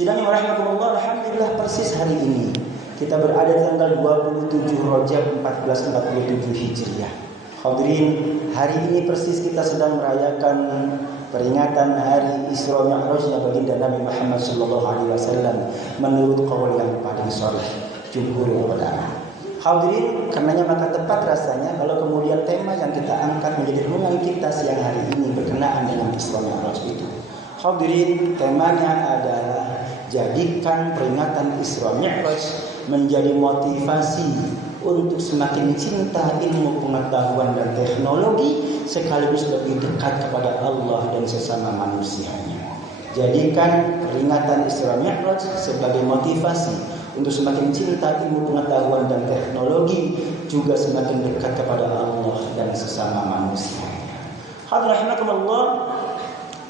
Sidang yang rahimakumullah, alhamdulillah persis hari ini kita berada di tanggal 27 Rajab 1447 Hijriah. Hadirin, hari ini persis kita sedang merayakan peringatan hari Isra Mi'rajnya baginda Nabi Muhammad sallallahu alaihi wasallam menurut qaul yang paling sharih jumhur ulama. Hadirin, karenanya maka tepat rasanya kalau kemudian tema yang kita angkat menjadi renungan kita siang hari ini berkenaan dengan Isra Mi'raj itu. Hadirin, temanya adalah jadikan peringatan Isra Mi'raj menjadi motivasi untuk semakin cinta ilmu pengetahuan dan teknologi sekaligus lebih dekat kepada Allah dan sesama manusianya. Jadikan peringatan Isra Mi'raj sebagai motivasi untuk semakin cinta ilmu pengetahuan dan teknologi, juga semakin dekat kepada Allah dan sesama manusianya. Hadirin rahimakumullah,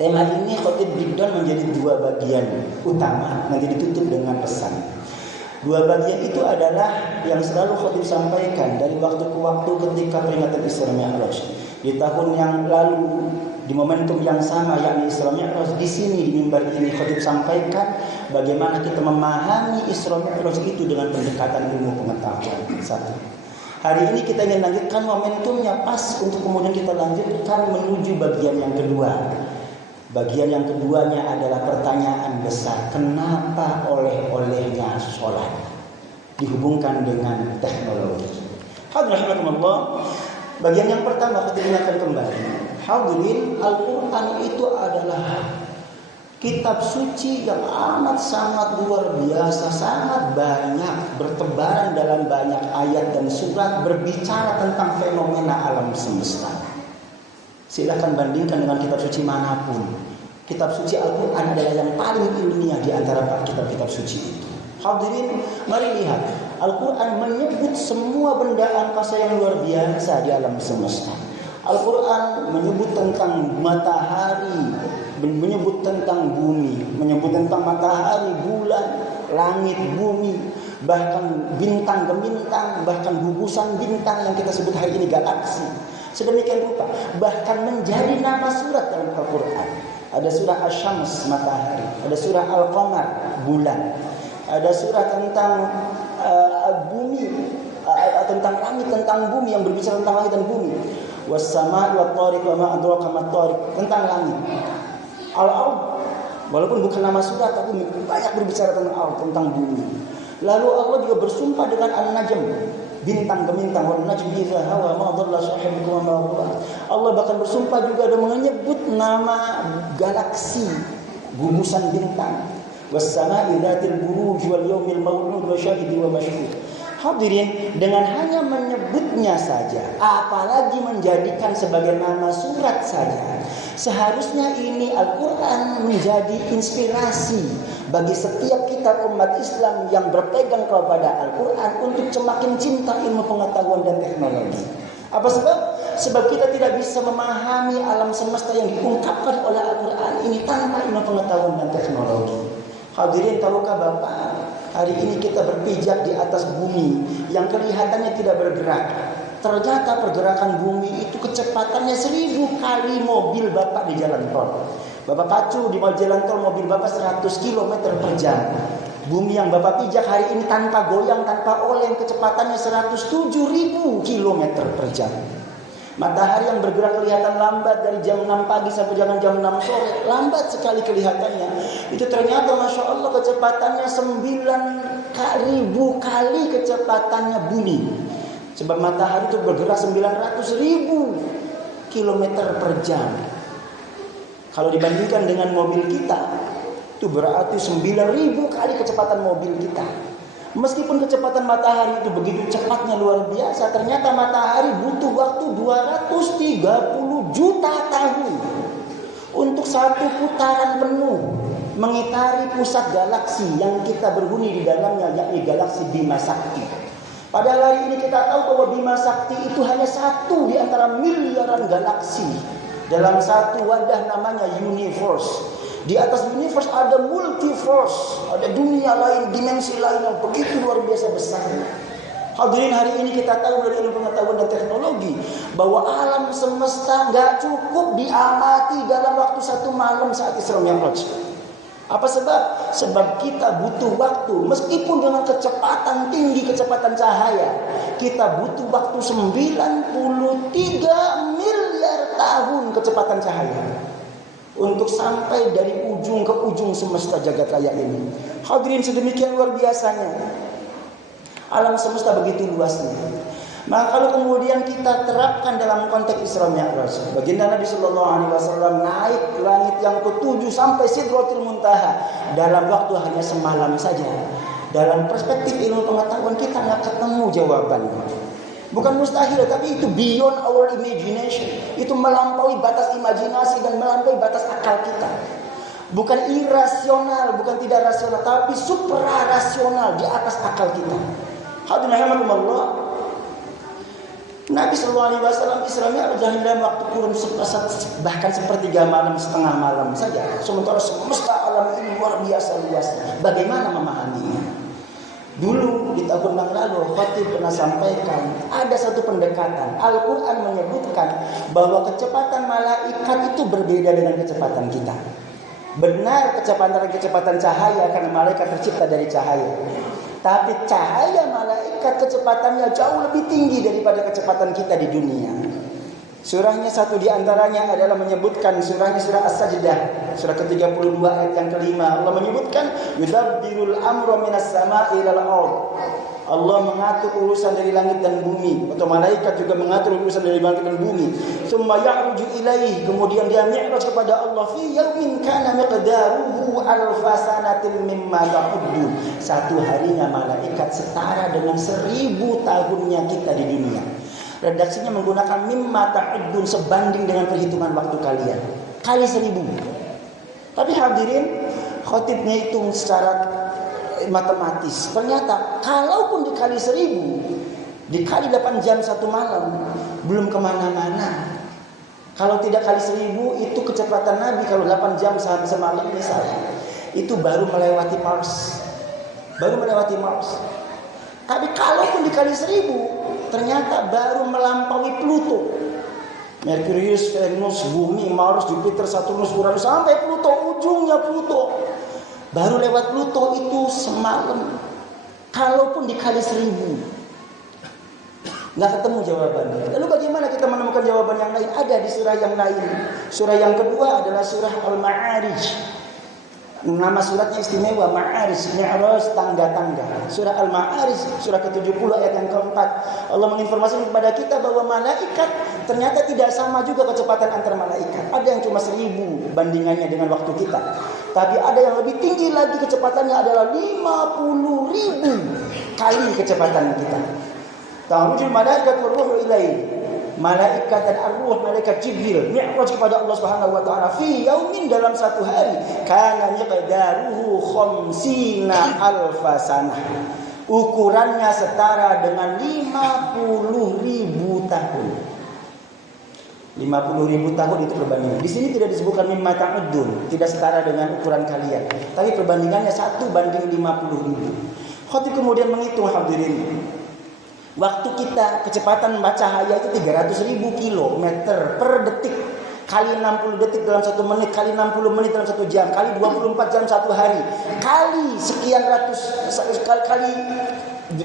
tema ini khotib breakdown menjadi dua bagian utama, nanti ditutup dengan pesan. Dua bagian itu adalah yang selalu khotib sampaikan dari waktu ke waktu ketika peringatan Isra Mi'raj. Di tahun yang lalu, di momentum yang sama yakni Isra Mi'raj, di sini di mimbar ini khotib sampaikan bagaimana kita memahami Isra Mi'raj itu dengan pendekatan ilmu pengetahuan. Satu. Hari ini kita ingin lanjutkan momentumnya pas untuk kemudian kita lanjutkan menuju bagian yang kedua. Bagian yang keduanya adalah pertanyaan besar, kenapa oleh-olehnya sholat dihubungkan dengan teknologi. Hadirin, bagian yang pertama kita ingatkan kembali. Hadirin, Al-Quran itu adalah kitab suci yang amat sangat luar biasa, sangat banyak, bertebaran dalam banyak ayat dan surat berbicara tentang fenomena alam semesta. Silahkan bandingkan dengan kitab suci manapun. Kitab suci Al-Quran adalah yang paling ilmiah di antara kitab-kitab suci itu. Hadirin, mari lihat. Al-Quran menyebut semua benda angkasa yang luar biasa di alam semesta. Al-Quran menyebut tentang matahari, menyebut tentang bumi, menyebut tentang matahari, bulan, langit, bumi, bahkan bintang-bintang, bahkan gugusan bintang yang kita sebut hari ini galaksi. Sedemikian rupa, bahkan menjadi nama surat dalam Al-Quran. Ada surah Asy-Syams, matahari. Ada surah Al-Qamar, bulan. Ada surah tentang bumi, tentang langit, tentang bumi, yang berbicara tentang langit dan bumi. Was-samaa'i wat-thariq wa ma adraka mat-thariq, tentang langit. Al-Ard, walaupun bukan nama surah tapi banyak berbicara tentang Al, tentang bumi. Lalu Allah juga bersumpah dengan An-Najm, bintang gemintang, wan najmi idza hawa ma dhalla sahibukum wa ma ghawa. Allah bahkan bersumpah juga dan menyebut nama galaksi, gugusan bintang. Was-samaa'i dzatil buruj wal yawmil maw'ud wa syahidi wa mashhud. Hadirin, dengan hanya menyebutnya saja, apalagi menjadikan sebagai nama surat saja, seharusnya ini Al-Quran menjadi inspirasi bagi setiap kita umat Islam yang berpegang kepada Al-Quran untuk semakin cinta ilmu pengetahuan dan teknologi. Apa sebab? Sebab kita tidak bisa memahami alam semesta yang diungkapkan oleh Al-Quran ini tanpa ilmu pengetahuan dan teknologi. Hadirin, tahukah Bapak, hari ini kita berpijak di atas bumi yang kelihatannya tidak bergerak. Ternyata pergerakan bumi itu kecepatannya 1000 kali mobil Bapak di jalan tol. Bapak pacu di jalan tol mobil Bapak 100 km per jam. Bumi yang Bapak pijak hari ini tanpa goyang, tanpa oleng, kecepatannya 107.000 km per jam. Matahari yang bergerak kelihatan lambat dari jam 6 pagi sampai jam 6 sore. Lambat sekali kelihatannya. Itu ternyata Masya Allah kecepatannya 9.000 kali kecepatannya bumi. Sebab matahari itu bergerak 900.000 km per jam. Kalau dibandingkan dengan mobil kita, itu berarti 9.000 kali kecepatan mobil kita. Meskipun kecepatan matahari itu begitu cepatnya luar biasa, ternyata matahari butuh waktu 230 juta tahun untuk satu putaran penuh mengitari pusat galaksi yang kita berhuni di dalamnya, yakni galaksi Bima Sakti. Padahal hari ini kita tahu bahwa Bima Sakti itu hanya satu di antara miliaran galaksi dalam satu wadah namanya universe. Di atas universe ada multiverse, ada dunia lain, dimensi lain yang begitu luar biasa besarnya. Hadirin, hari ini kita tahu dari ilmu pengetahuan dan teknologi bahwa alam semesta nggak cukup diamati dalam waktu satu malam saat Isra Mi'raj. Apa sebab? Sebab kita butuh waktu. Meskipun dengan kecepatan tinggi, kecepatan cahaya, kita butuh waktu 93 miliar tahun kecepatan cahaya untuk sampai dari ujung ke ujung semesta jagat raya ini. Hadirin, sedemikian luar biasanya. Alam semesta begitu luasnya. Maka kalau kemudian kita terapkan dalam konteks Isra Mi'raj, baginda Nabi Sallallahu Alaihi Wasallam naik ke langit yang ke-7 sampai Sidratul Muntaha dalam waktu hanya semalam saja. Dalam perspektif ilmu pengetahuan kita nggak ketemu jawabannya. Bukan mustahil, tapi itu beyond our imagination. Itu melampaui batas imajinasi dan melampaui batas akal kita. Bukan irasional, bukan tidak rasional, tapi suprarasional, di atas akal kita. Hadirin rahimakumullah. Nabi Sallallahu Alaihi Wasallam Isra Mi'raj dalam waktu kurun bahkan sepertiga malam, setengah malam saja. Sementara semesta alam ini luar biasa luasnya. Bagaimana memahaminya? Dulu di tahun yang lalu Khatib pernah sampaikan ada satu pendekatan. Al-Quran menyebutkan bahwa kecepatan malaikat itu berbeda dengan kecepatan kita. Benar kecepatan cahaya karena malaikat tercipta dari cahaya. Tapi cahaya malaikat kecepatannya jauh lebih tinggi daripada kecepatan kita di dunia. Surahnya satu di antaranya adalah menyebutkan surah As-Sajdah, surah ke-32 ayat yang kelima. Allah menyebutkan yudabbirul amra minas sama'i ilal ardh. Allah mengatur urusan dari langit dan bumi, atau malaikat juga mengatur urusan dari langit dan bumi. Tsumma ya'ruju ilaihi, kemudian dia mi'raj kepada Allah fi yaumin kana miqdaruhu alfa sanatin mimma ta'uddun. Satu harinya malaikat setara dengan 1000 tahunnya kita di dunia. Redaksinya menggunakan mimma ta'uddun, sebanding dengan perhitungan waktu kalian, kali 1000. Tapi hadirin, khatibnya hitung secara matematis. Ternyata kalaupun dikali 1000, dikali 8 jam satu malam, belum kemana-mana. Kalau tidak kali 1000, itu kecepatan Nabi kalau 8 jam semalam misalnya, itu baru melewati Mars. Tapi kalaupun dikali 1000, ternyata baru melampaui Pluto, Merkurius, Venus, Bumi, Mars, Jupiter, Saturnus, Uranus, sampai Pluto, ujungnya Pluto. Baru lewat Pluto itu semalam. Kalaupun dikali 1000, nggak ketemu jawabannya. Lalu bagaimana kita menemukan jawaban yang lain? Ada di surah yang lain. Surah yang kedua adalah surah Al-Ma'arij. Nama suratnya istimewa, Ma'arij, Mi'raj, tangga-tangga. Surah Al-Ma'arij, surah ke-70 ayat yang keempat. Allah menginformasikan kepada kita bahwa malaikat ternyata tidak sama juga kecepatan antar malaikat. Ada yang cuma 1000 bandingannya dengan waktu kita. Tapi ada yang lebih tinggi lagi, kecepatannya adalah 50.000 kali kecepatan kita. Ta'rujul malaikat wa ruhu ilaihi. Malaikat dan ar-ruh, malaikat Jibril mi'raj kepada Allah Subhanahu wa taala fi yaumin, dalam satu hari, kana miqdaruhu khamsina alfa sanah. Ukurannya setara dengan 50.000 tahun. 50.000 tahun itu perbandingan. Di sini tidak disebutkan mimma ta'uddun, tidak setara dengan ukuran kalian. Tapi perbandingannya 1 banding 50.000. Khatib kemudian menghitung, hadirin. Waktu kita kecepatan membaca cahaya itu 300.000 kilometer per detik, kali 60 detik dalam 1 menit, kali 60 menit dalam 1 jam, kali 24 jam 1 hari, kali sekian ratus, kali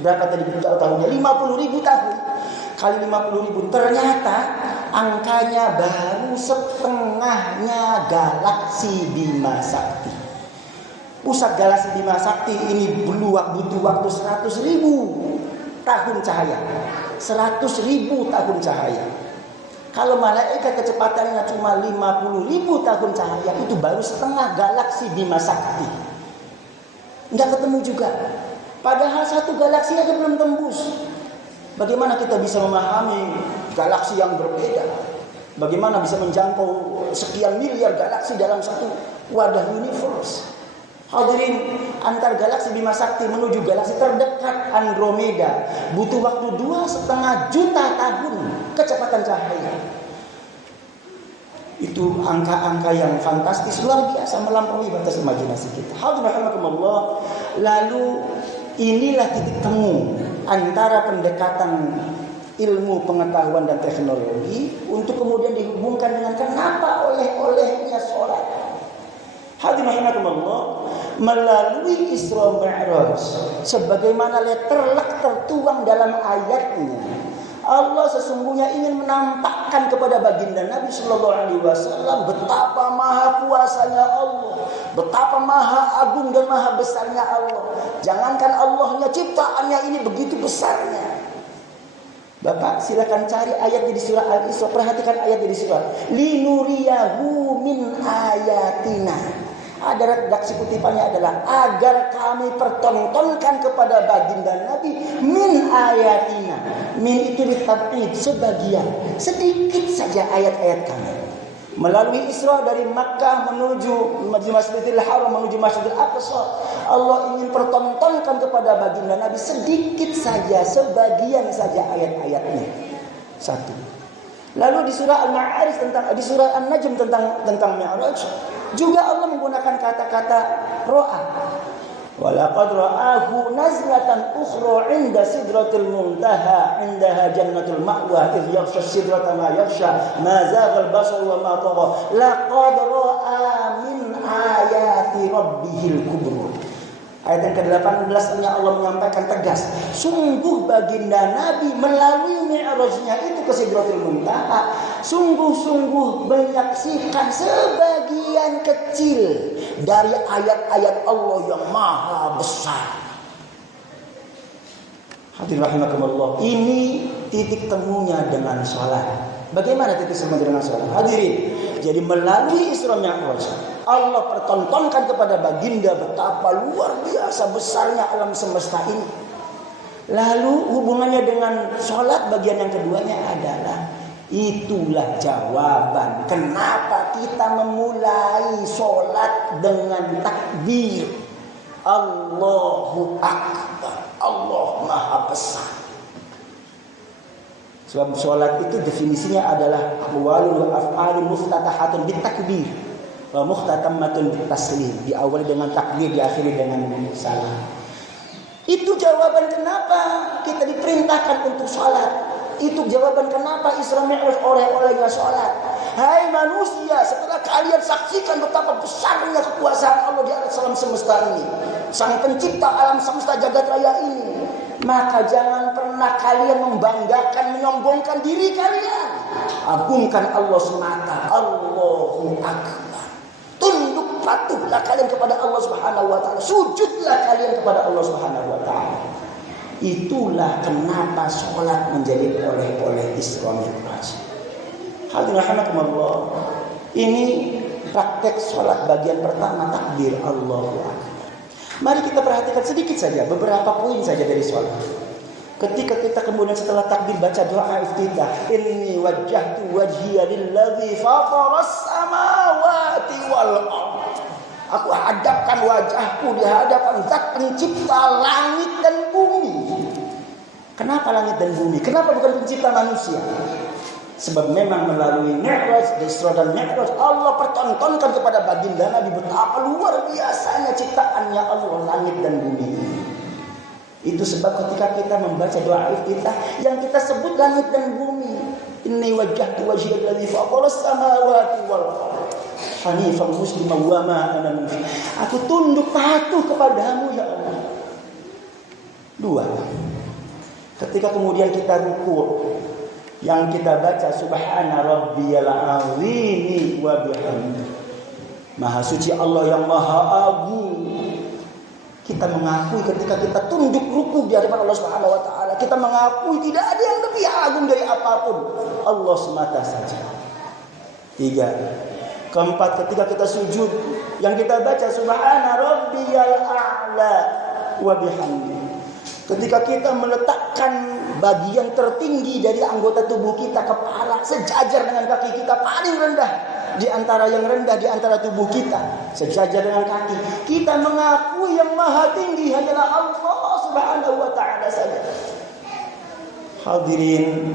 berapa tadi tahunnya, 50.000 tahun, kali 50.000. Ternyata angkanya baru setengahnya galaksi Bima Sakti. Pusat galaksi Bima Sakti ini butuh waktu 100.000 tahun cahaya, 100.000 tahun cahaya. Kalau malaikat kecepatannya cuma 50.000 tahun cahaya, itu baru setengah galaksi Bima Sakti. Nggak ketemu juga. Padahal satu galaksi aja belum tembus. Bagaimana kita bisa memahami galaksi yang berbeda? Bagaimana bisa menjangkau sekian miliar galaksi dalam satu wadah universe? Hadirin, antar galaksi Bima Sakti menuju galaksi terdekat Andromeda butuh waktu 2,5 juta tahun kecepatan cahaya. Itu angka-angka yang fantastis, luar biasa, melampaui batas imajinasi kita. Alhamdulillah. Lalu inilah titik temu antara pendekatan ilmu pengetahuan dan teknologi untuk kemudian dihubungkan dengan kenapa oleh-olehnya sholat. Hadirin rahimakumullah, melalui Isra Mi'raj sebagaimana tertuang dalam ayatnya, Allah sesungguhnya ingin menampakkan kepada baginda Nabi Sallallahu Alaihi Wasallam betapa maha kuasanya Allah, betapa maha agung dan maha besarnya Allah. Jangankan Allahnya, ciptaannya ini begitu besarnya. Bapak silakan cari ayatnya di surah Al-Isra, perhatikan ayatnya di surah. Linuriyahu min ayatina. Ada redaksi kutipannya adalah agar kami pertontonkan kepada baginda Nabi min ayatina. Min itu ditab'id, sebagian, sedikit saja ayat-ayat kami. Melalui Isra dari Makkah menuju Masjidil Haram, menuju Masjidil Aqsa, Allah ingin pertontonkan kepada baginda Nabi sedikit saja, sebagian saja ayat-ayatnya. Satu. Lalu di surah Al-Ma'arij di surah An-Najm tentang Mi'raj juga Allah menggunakan kata-kata ro'a. Walaqad ra'ahu nazlatan ukhra 'inda sidratil muntaha 'indaha jannatul ma'wa idh yaghsha sidrata ma yaghsha ma zaghal basar wa ma tagha laqad ra'a min ayati rabbihil kubra. Ayat yang ke-18 Allah menyampaikan tegas, sungguh baginda Nabi melalui Mi'rajnya itu ke Sidratul Muntaha, sungguh-sungguh menyaksikan sebagian kecil dari ayat-ayat Allah yang maha besar. Hadirin rahimakumullah, ini titik temunya dengan salat. Bagaimana titik temunya dengan salat? Hadirin, jadi melalui Isra Mi'raj Allah pertontonkan kepada baginda betapa luar biasa besarnya alam semesta ini. Lalu hubungannya dengan sholat bagian yang keduanya adalah itulah jawaban kenapa kita memulai sholat dengan takbir Allahu Akbar, Allah Maha Besar. Sebab sholat itu definisinya adalah aqwalul af'alul muftatahatun bitakbir wa mukhtatammatun bitaslim, diawali dengan takbir, diakhiri dengan salam. Itu jawaban kenapa kita diperintahkan untuk salat. Itu jawaban kenapa Isra Mi'raj oleh-olehnya salat. Hai manusia, setelah kalian saksikan betapa besarnya kekuasaan Allah di atas alam semesta ini, Sang Pencipta alam semesta jagat raya ini, maka jangan pernah kalian membanggakan, menyombongkan diri kalian. Agungkan Allah semata. Allahu Akbar. Tunduk patuhlah kalian kepada Allah Subhanahu wa taala. Sujudlah kalian kepada Allah Subhanahu wa taala. Itulah kenapa sholat menjadi oleh-oleh Isra Mi'raj. Hadirin rahimakumullah. Ini praktek sholat bagian pertama, takbir Allahu Akbar. Mari kita perhatikan sedikit saja, beberapa poin saja dari sholat. Ketika kita kemudian setelah takbir baca doa iftitah, inni wajjahtu wajhiya lilladzi fataras samawati wal ardh. Aku hadapkan wajahku di hadapan Zat Pencipta langit dan bumi. Kenapa langit dan bumi? Kenapa bukan pencipta manusia? Sebab memang melalui Mi'raj, Isra dan Mi'raj, Allah pertontonkan kepada baginda Nabi betapa luar biasanya ciptaannya Allah langit dan bumi. Itu sebab ketika kita membaca doa iftitah yang kita sebut langit dan bumi, inni wajjahtu wajhiya alladzi fataras samawati wal ardh hanifan musliman wa ma ana minal musyrikin. Aku tunduk patuh kepadamu ya Allah. Dua. Ketika kemudian kita ruku', yang kita baca subhana rabbiyal azim wa bihamdi. Maha suci Allah yang maha agung. Kita mengakui ketika kita tunduk ruku di hadapan Allah Subhanahu wa taala, kita mengakui tidak ada yang lebih agung dari apapun, Allah semata saja. Tiga. Keempat, ketika kita sujud, yang kita baca subhana rabbiyal a'la wa bihamdi. Ketika kita meletakkan bagian tertinggi dari anggota tubuh kita, kepala sejajar dengan kaki kita, paling rendah di antara yang rendah di antara tubuh kita, sejajar dengan kaki, kita mengakui yang maha tinggi hanyalah Allah Subhanahu wa taala saja. Hadirin,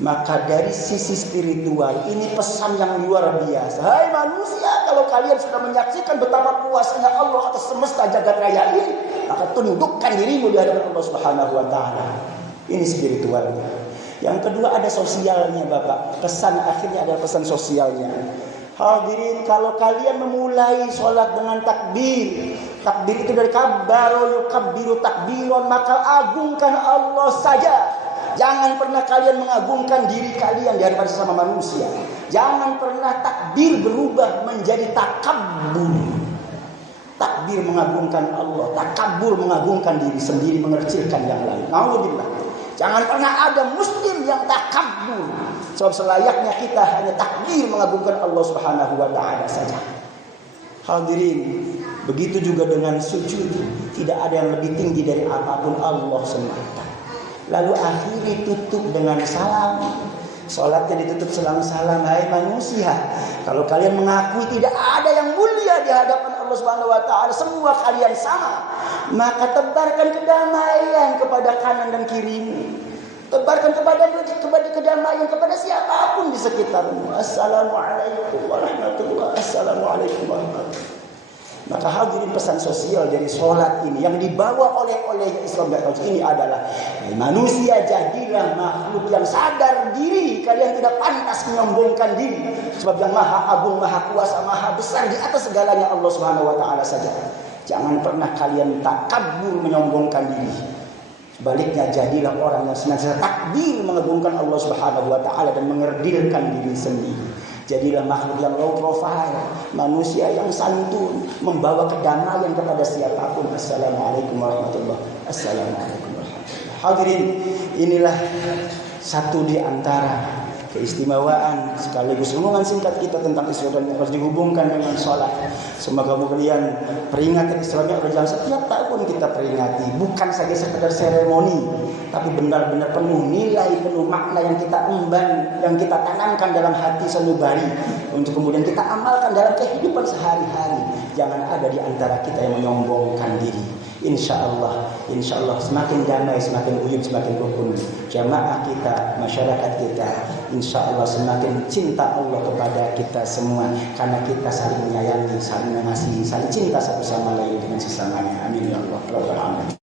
maka dari sisi spiritual ini pesan yang luar biasa. Hai manusia, kalau kalian sudah menyaksikan betapa kuasanya Allah atas semesta jagat raya ini, maka tundukkan dirimu di hadapan Allah Subhanahu wa taala. Ini spiritualnya. Yang kedua ada sosialnya, Bapak. Pesan akhirnya adalah pesan sosialnya. Hadirin, kalau kalian memulai sholat dengan takbir, takbir itu dari kabbaro yukabbiru takbiron, maka agungkan Allah saja. Jangan pernah kalian mengagungkan diri kalian di hadapan sesama manusia. Jangan pernah takbir berubah menjadi takabbur. Takbir mengagungkan Allah, takabur mengagungkan diri sendiri, mengecilkan yang lain. Naudzubillah. Jangan pernah ada muslim yang takabur. Sebab selayaknya kita hanya takbir mengagungkan Allah Subhanahu wa taala saja. Hadirin, begitu juga dengan sujud. Tidak ada yang lebih tinggi dari apapun Allah semata. Lalu akhiri tutup dengan salam. Salatnya ditutup salam-salam. Hai manusia, kalau kalian mengakui tidak ada yang mulia di hadapan Allah Subhanahu wa taala, semua kalian sama, maka tebarkan kedamaian kepada kanan dan kirimu. Tebarkan kepada kedamaian kepada siapapun di sekitarmu. Assalamualaikum warahmatullahi wabarakatuh. Assalamualaikum warahmatullahi wabarakatuh. Maka hadirin, pesan sosial dari sholat ini yang dibawa oleh Islam ini adalah manusia jadilah makhluk yang sadar diri. Kalian tidak pantas menyombongkan diri, sebab yang maha agung, maha kuasa, maha besar di atas segalanya Allah Subhanahu wa taala saja. Jangan pernah kalian takabur menyombongkan diri. Sebaliknya, jadilah orang yang senantiasa takbir mengagungkan Allah Subhanahu wa taala dan mengerdilkan diri sendiri. Jadilah makhluk yang low profile, manusia yang santun, membawa kedamaian kepada siapapun. Assalamualaikum warahmatullahi wabarakatuh. Assalamualaikum warahmatullahi wabarakatuh. Hadirin, inilah satu di antara keistimewaan sekaligus omongan singkat kita tentang Isra dan Mi'raj dihubungkan dengan sholat. Semoga kalian peringatan Isra dan Mi'raj setiap tahun kita peringati, bukan saja sekedar seremoni, tapi benar-benar penuh nilai, penuh makna yang kita emban, yang kita tanamkan dalam hati sanubari untuk kemudian kita amalkan dalam kehidupan sehari-hari. Jangan ada di antara kita yang menyombongkan diri. Insya Allah semakin damai, semakin uyub, semakin rukun jamaah kita, masyarakat kita. Insya Allah semakin cinta Allah kepada kita semua, karena kita saling menyayangi, saling mengasihi, saling cinta satu sama lain dengan sesamanya. Amin ya Allah.